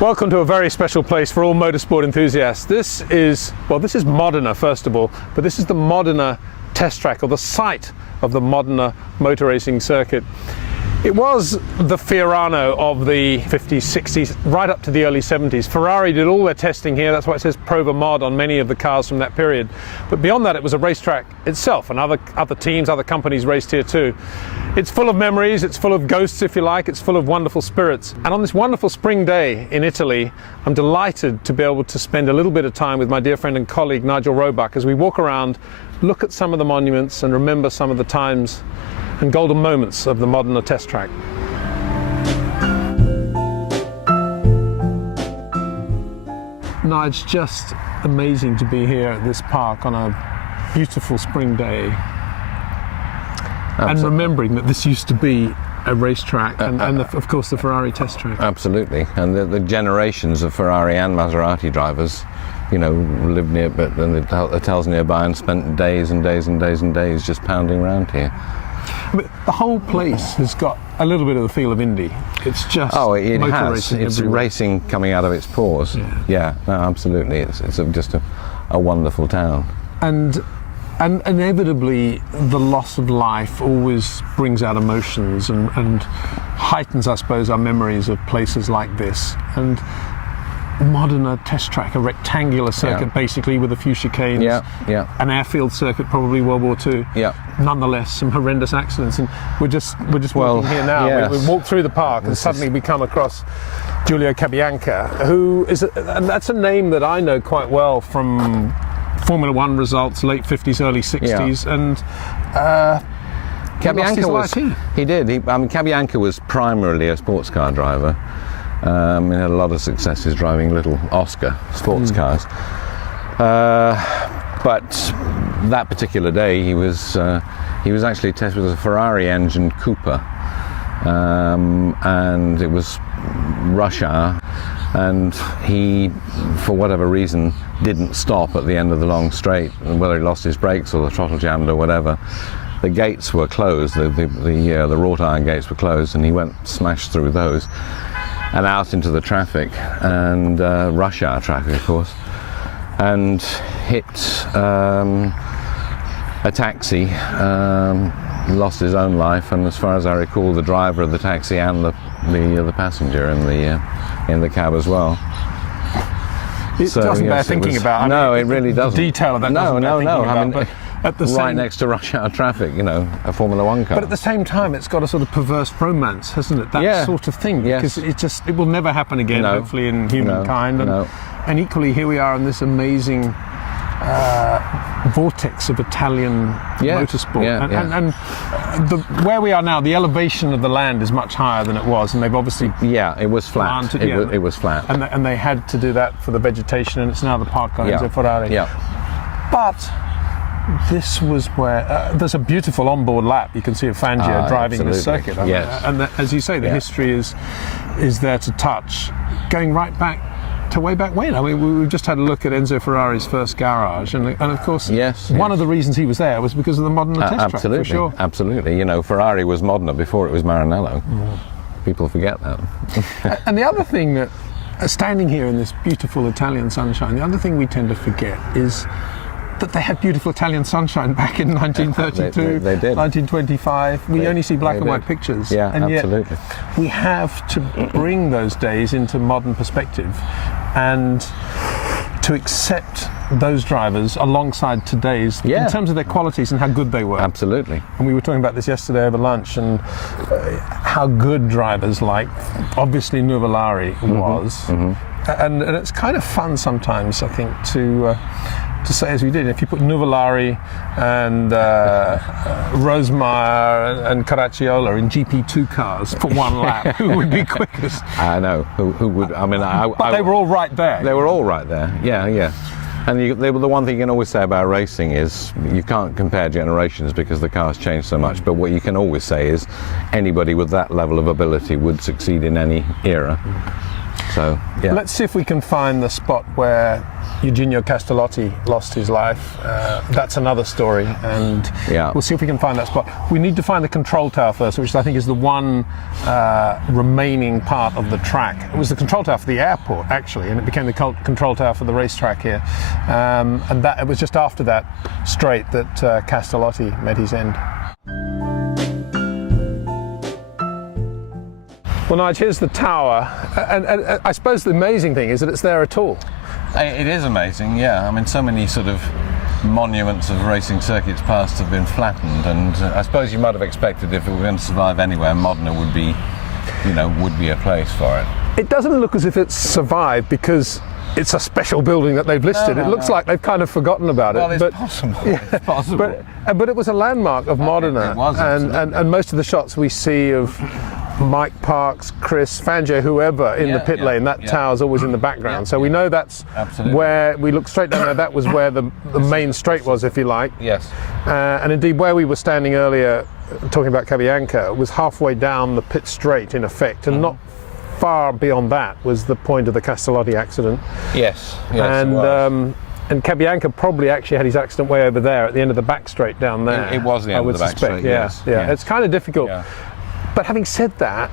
Welcome to a very special place for all motorsport enthusiasts. This is Modena first of all, but this is the Modena test track, or the site of the Modena motor racing circuit. It was the Fiorano of the 50s, 60s, right up to the early 70s. Ferrari did all their testing here. That's why it says Prova Mo on many of the cars from that period. But beyond that, it was a racetrack itself, and other teams, other companies raced here too. It's full of memories, it's full of ghosts if you like, it's full of wonderful spirits. And on this wonderful spring day in Italy, I'm delighted to be able to spend a little bit of time with my dear friend and colleague Nigel Roebuck as we walk around, look at some of the monuments and remember some of the times and golden moments of the Modena test track. No, it's just amazing to be here at this park on a beautiful spring day. Absolutely. And remembering that this used to be a racetrack and of course the Ferrari test track. Absolutely, and the generations of Ferrari and Maserati drivers, you know, lived near, but then the hotels nearby and spent days and days and days and days just pounding around here. But the whole place has got a little bit of the feel of Indy. It's just it motor has. racing It's everywhere. racing coming out of its pores. Yeah, no, absolutely. It's just a wonderful town. And inevitably, the loss of life always brings out emotions and heightens, I suppose, our memories of places like this. And Modena test track, a rectangular circuit basically with a few chicanes, an airfield circuit, probably World War II. Nonetheless, some horrendous accidents, and we're just walking here now. Yes. We walk through the park and suddenly we come across Giulio Cabianca, who is, and that's a name that I know quite well from Formula One results, late 50s, early 60s, and Cabianca was. Cabianca was primarily a sports car driver. He had a lot of successes driving little Oscar sports cars. But that particular day, he was actually tested with a Ferrari engine Cooper, and it was rush hour. And he, for whatever reason, didn't stop at the end of the long straight, and whether he lost his brakes or the throttle jammed or whatever. The gates were closed, the wrought iron gates were closed, and he went smashed through those and out into the traffic, and rush hour traffic, of course, and hit a taxi, lost his own life, and as far as I recall, the driver of the taxi and the passenger in the cab as well. It doesn't bear thinking about. No, it really doesn't. The detail of that. No. I mean, at the right next to rush hour traffic, you know, a Formula One car. But at the same time, it's got a sort of perverse romance, hasn't it? That sort of thing, because it will never happen again, hopefully, in humankind. And equally, here we are in this amazing vortex of Italian motorsport. And where we are now, the elevation of the land is much higher than it was, and they've obviously it was flat. It was flat, and they had to do that for the vegetation, and it's now the Parco Enzo Ferrari. But this was where there's a beautiful onboard lap. You can see a Fangio driving the circuit. And as you say, the history is there to touch, going right back to way back when. I mean, we've just had a look at Enzo Ferrari's first garage, and of course, one of the reasons he was there was because of the Modena test track, for sure. Absolutely. You know, Ferrari was Modena before it was Maranello. People forget that. And the other thing that, standing here in this beautiful Italian sunshine, the other thing we tend to forget is that they had beautiful Italian sunshine back in 1932, they did. 1925. We only see black and white pictures. And absolutely. Yet we have to bring those days into modern perspective and to accept those drivers alongside today's in terms of their qualities and how good they were. Absolutely. And we were talking about this yesterday over lunch, and how good drivers like, obviously, Nuvolari was. And it's kind of fun sometimes, I think, to say as we did. If you put Nuvolari and Rosemeyer and Caracciola in GP2 cars for one lap, who would be quickest? I know. Who would? I mean, but they were all right there. They were all right there. Yeah. And the one thing you can always say about racing is you can't compare generations because the cars change so much. But what you can always say is anybody with that level of ability would succeed in any era. So, let's see if we can find the spot where Eugenio Castellotti lost his life. That's another story, and we'll see if we can find that spot. We need to find the control tower first, which I think is the one remaining part of the track. It was the control tower for the airport, actually, and it became the control tower for the racetrack here. And that it was just after that straight that Castellotti met his end. Well, Nigel, here's the tower, and I suppose the amazing thing is that it's there at all. It is amazing, yeah. I mean, so many sort of monuments of racing circuits past have been flattened, and I suppose you might have expected if it were going to survive anywhere, Modena would be, would be a place for it. It doesn't look as if it's survived because it's a special building that they've listed. It looks like they've kind of forgotten about it. Well, it's possible. Yeah. It's possible. But it was a landmark of Modena, it was, and most of the shots we see of Mike Parks, Chris, Fangio, whoever in the pit lane, that tower's always in the background. So we know that's where we look straight down there. That was where the main straight was, if you like. Yes. And indeed, where we were standing earlier, talking about Cabianca, was halfway down the pit straight, in effect, and not far beyond that was the point of the Castellotti accident. Yes. And Cabianca probably actually had his accident way over there at the end of the back straight down there. It was the end of the back straight. Yes. It's kind of difficult. Yeah. But having said that,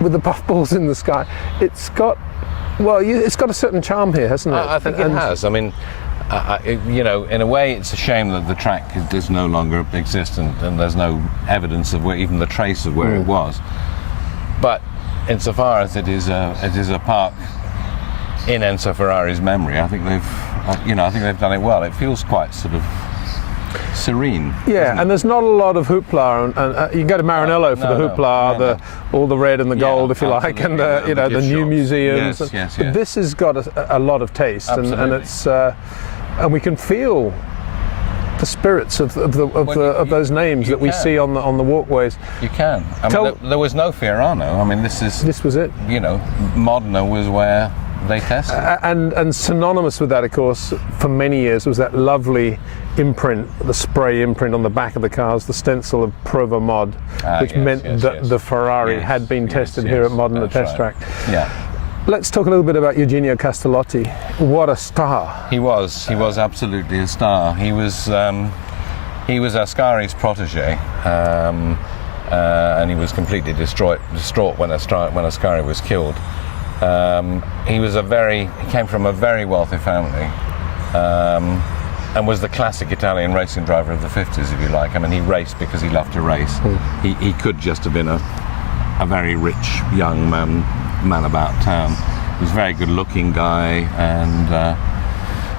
with the puffballs in the sky, it's got a certain charm here, hasn't it? I think it has. I mean, in a way, it's a shame that the track does no longer exist, and there's no evidence of even the trace of where it was. But insofar as it is a park in Enzo Ferrari's memory, I think they've done it well. It feels quite sort of serene. Yeah, and there's not a lot of hoopla, and you can go to Maranello for the hoopla, all the red and the gold, if you like, and the new museums. Yes. But this has got a lot of taste, and it's and we can feel the spirits of those names that we see on the walkways. You can. I mean, there was no Fiorano. I mean, this was it. Modena was where they tested. And synonymous with that, of course, for many years was that lovely imprint, the spray imprint on the back of the cars, the stencil of Prova Mod, which meant that the Ferrari had been tested here at Modena Test Track. Yeah. Let's talk a little bit about Eugenio Castellotti. What a star! He was absolutely a star. He was Ascari's protege, and he was completely distraught when Ascari was killed. He came from a very wealthy family, and was the classic Italian racing driver of the 50s, if you like. I mean, he raced because he loved to race. He could just have been a very rich young man about town. He was a very good-looking guy,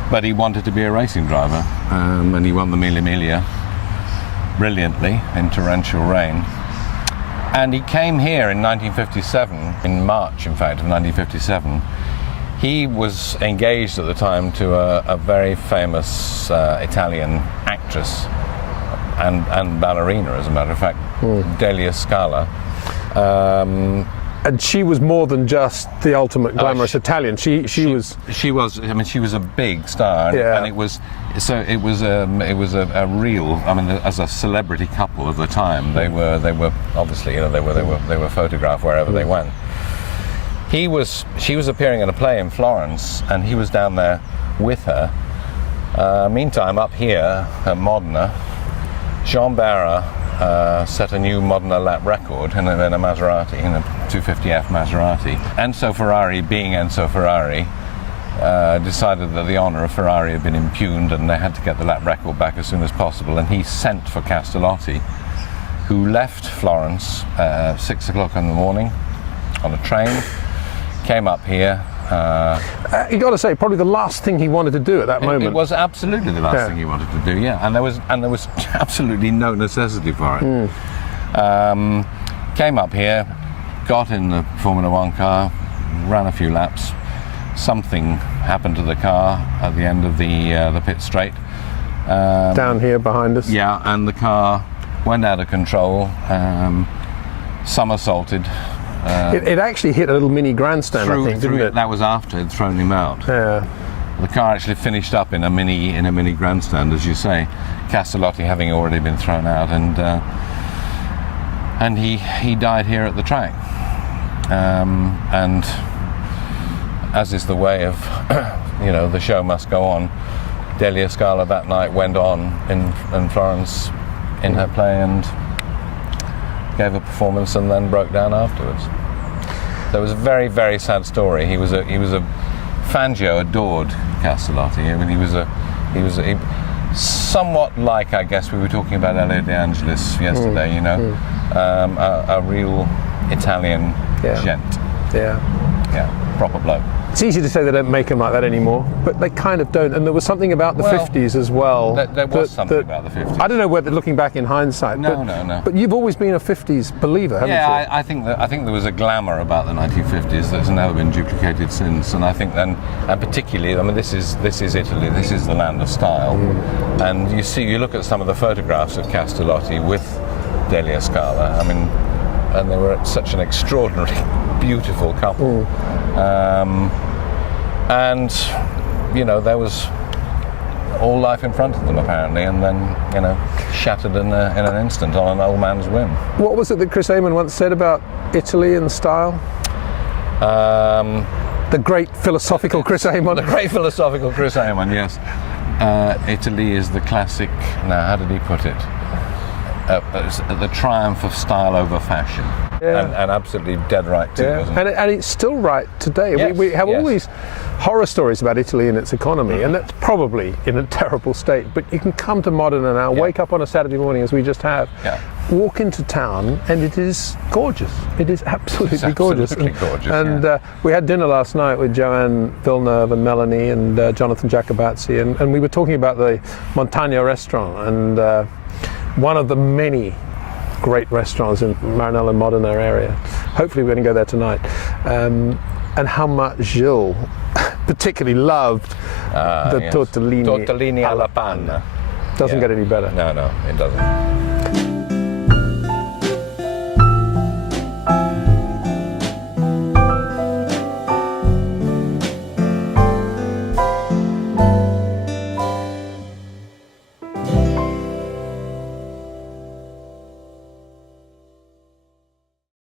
but he wanted to be a racing driver, and he won the Mille Miglia brilliantly in torrential rain. And he came here in 1957, in March, in fact, of 1957. He was engaged at the time to a very famous Italian actress and ballerina, as a matter of fact, Delia Scala. And she was more than just the ultimate glamorous Italian. She was. I mean, she was a big star, and it was a real. I mean, as a celebrity couple of the time, they were obviously, they were photographed wherever they went. She was appearing in a play in Florence, and he was down there with her. Meantime, up here at Modena, Jean Barra set a new Modena lap record in a Maserati, in a 250F Maserati. Enzo Ferrari, being Enzo Ferrari, decided that the honour of Ferrari had been impugned and they had to get the lap record back as soon as possible, and he sent for Castellotti, who left Florence 6 o'clock in the morning on a train, came up here. You got to say, probably the last thing he wanted to do at that moment. It was absolutely the last thing he wanted to do, and there was absolutely no necessity for it. Came up here, got in the Formula One car, ran a few laps. Something happened to the car at the end of the pit straight. Down here behind us. Yeah, and the car went out of control, somersaulted. It actually hit a little mini grandstand, I think, didn't it? That was after it'd thrown him out. Yeah. The car actually finished up in a mini grandstand, as you say. Castellotti having already been thrown out, and he died here at the track. And as is the way of you know, the show must go on. Delia Scala that night went on in Florence in her play and gave a performance and then broke down afterwards. So it was a very, very sad story. He was a Fangio adored Castellotti. I mean, he was somewhat like, I guess we were talking about Elio De Angelis yesterday. You know, a real Italian gent. Yeah, proper bloke. It's easy to say they don't make them like that anymore, but they kind of don't. And there was something about the 50s as well. There was something about the 50s. I don't know whether looking back in hindsight. No. But you've always been a 50s believer, haven't you? Yeah, I think there was a glamour about the 1950s that's never been duplicated since. And I think then, and particularly, I mean, this is Italy. This is the land of style. And you look at some of the photographs of Castellotti with Delia Scala. I mean, and they were such an extraordinarily beautiful couple. And, you know, there was all life in front of them apparently, and then, you know, shattered in an instant on an old man's whim. What was it that Chris Amon once said about Italy and style? The great philosophical Chris Amon. The great philosophical Chris Amon, yes. Italy is the classic, now how did he put it? The triumph of style over fashion. And absolutely dead right too, wasn't it? And it's still right today. Yes, we have all these horror stories about Italy and its economy, and that's probably in a terrible state. But you can come to Modena now, wake up on a Saturday morning as we just have, walk into town, and it is gorgeous. It is absolutely gorgeous. And we had dinner last night with Joanne Villeneuve and Melanie and Jonathan Jacobazzi, and we were talking about the Montagna restaurant, and one of the many great restaurants in Maranello Modena area. Hopefully we're going to go there tonight. And how much Gilles particularly loved the tortellini. Tortellini alla panna. Doesn't get any better. No, it doesn't.